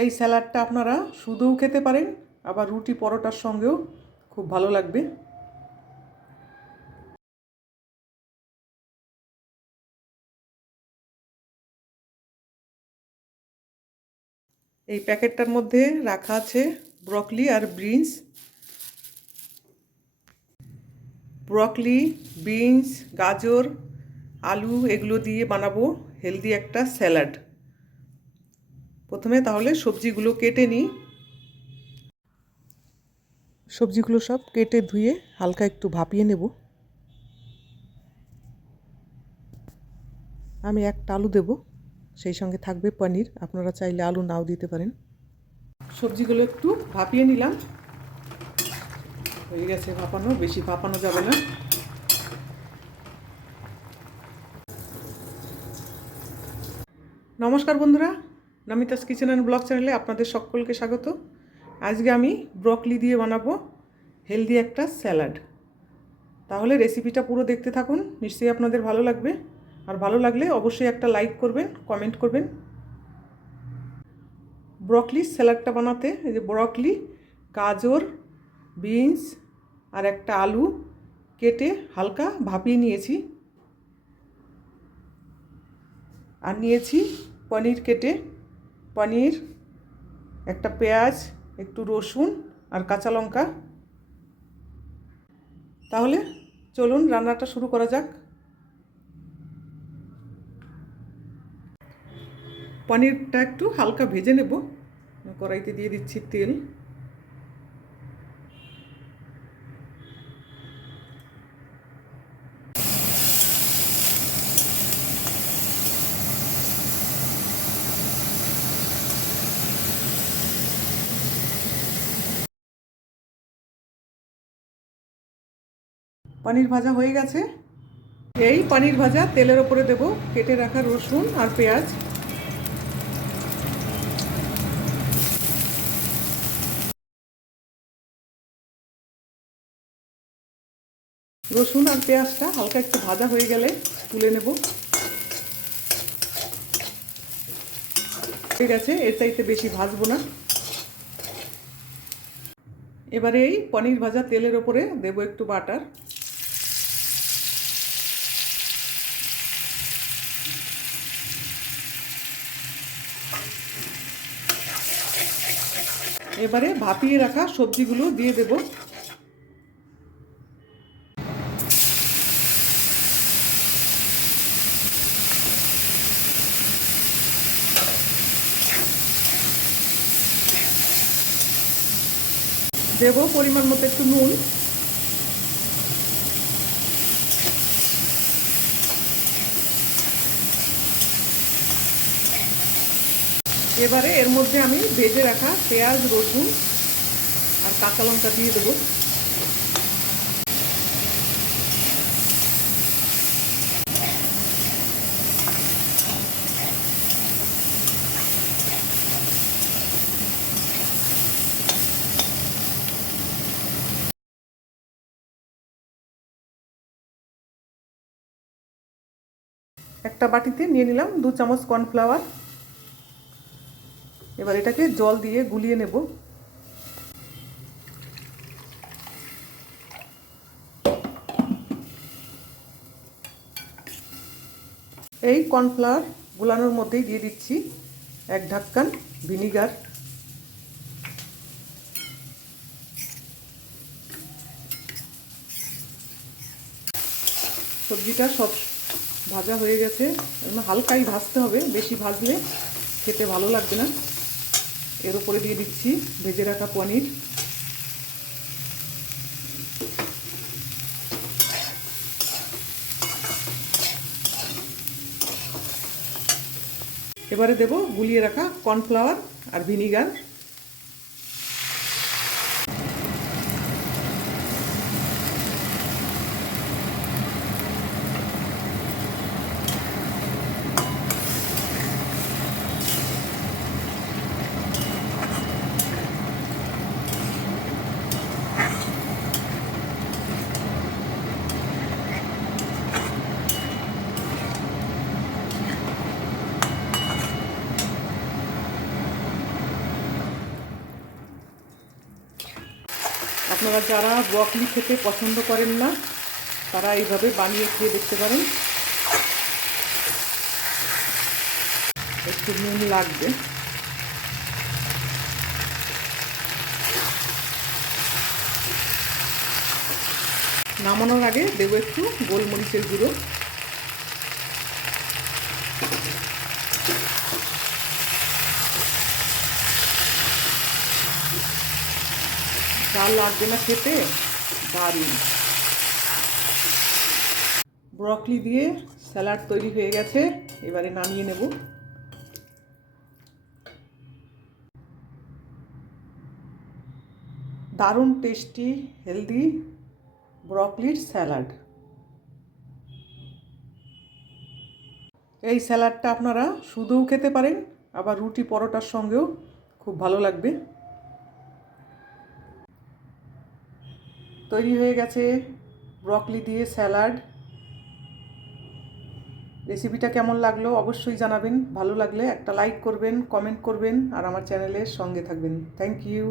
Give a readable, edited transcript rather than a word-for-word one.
এই স্যালাডটা আপনারা শুধুও খেতে পারেন, আবার রুটি পরোটার সঙ্গেও খুব ভালো লাগবে। এই প্যাকেটটার মধ্যে রাখা আছে ব্রকলি আর বিনস। ব্রকলি, বিনস, গাজর, আলু এগুলো দিয়ে বানাবো হেলদি একটা স্যালাড। প্রথমে তাহলে সবজিগুলো কেটে নিই। সবজিগুলো সব কেটে ধুয়ে হালকা একটু ভাপিয়ে নেব। আমি একটা আলু দেব, সেই সঙ্গে থাকবে পনির। আপনারা চাইলে আলু নাও দিতে পারেন। সবজিগুলো একটু ভাপিয়ে নিলাম। হয়ে গেছে ভাপানো, বেশি ভাপানো যাবে না। নমস্কার বন্ধুরা, নমিতাস কিচেন অ্যান্ড ব্লগ চ্যানেলে আপনাদের সকলকে স্বাগত। আজকে আমি ব্রকলি দিয়ে বানাবো হেলদি একটা স্যালাড। তাহলে রেসিপিটা পুরো দেখতে থাকুন, নিশ্চয়ই আপনাদের ভালো লাগবে। আর ভালো লাগলে অবশ্যই একটা লাইক করবেন, কমেন্ট করবেন। ব্রকলি স্যালাডটা বানাতে এই যে ব্রকলি, গাজর, বিনস আর একটা আলু কেটে হালকা ভাপিয়ে নিয়েছি। আর নিয়েছি পনির কেটে, পনির, একটা পেঁয়াজ, একটু রসুন আর কাঁচা লঙ্কা। তাহলে চলুন রান্নাটা শুরু করা যাক। পনিরটা একটু হালকা ভেজে নেব। কড়াইতে দিয়ে দিচ্ছি তেল। পনির ভাজা হয়ে গেছে। এই পনির ভাজা তেলের ওপরে দেব কেটে রাখা রসুন আর পেঁয়াজ। রসুন আর পেঁয়াজটা হালকা একটু ভাজা হয়ে গেলে তুলে নেব। হয়ে গেছে, এর চাইতে বেশি ভাজবো না। এবারে এই পনির ভাজা তেলের ওপরে দেব একটু বাটার। এবারে ভাপিয়ে রাখা সবজিগুলো দিয়ে দেব। দেব পরিমাণ মতো একটু নুন। এবারে এর মধ্যে আমি ভেজে রাখা পেঁয়াজ, রসুন আর কাঁচা লঙ্কা দিয়ে দেবো। একটা বাটিতে নিয়ে নিলাম 2 চামচ কর্নফ্লাওয়ার। এবার এটাকে জল দিয়ে গুলিয়ে নেব। এই কর্নফ্লাওয়ার গুলানোর মধ্যেই দিয়ে দিচ্ছি 1 ঢাকন ভিনিগার। সবজিটা সব ভাজা হয়ে গেছে, হালকাই ভাজতে হবে, বেশি ভাজলে খেতে ভালো লাগবে না। এর উপরে দিয়ে দিচ্ছি ভেজে রাখা পনির। এবারে দেব গুলিয়ে রাখা কর্নফ্লাওয়ার আর ভিনিগার। আপনারা যারা ব্রকলি খেতে পছন্দ করেন না তারা এইভাবে বানিয়ে খেয়ে দেখতে পারেন। একটু নুন লাগবে। নামানোর আগে দেবো একটু গোলমরিচের গুঁড়ো। ঝাল লাগবে না খেতে, দারুণ। ব্রকলি দিয়ে স্যালাড তৈরি হয়ে গেছে, এবারে নামিয়ে নেব। দারুণ টেস্টি হেলদি ব্রকলির স্যালাড। এই স্যালাডটা আপনারা শুধুও খেতে পারেন, আবার রুটি পরোটার সঙ্গেও খুব ভালো লাগবে। তৈরি হয়ে গেছে ব্রকলি দিয়ে স্যালাড। রেসিপিটা কেমন লাগলো অবশ্যই জানাবেন। ভালো লাগলে একটা লাইক করবেন, কমেন্ট করবেন আর আমার চ্যানেলের সঙ্গে থাকবেন। Thank you.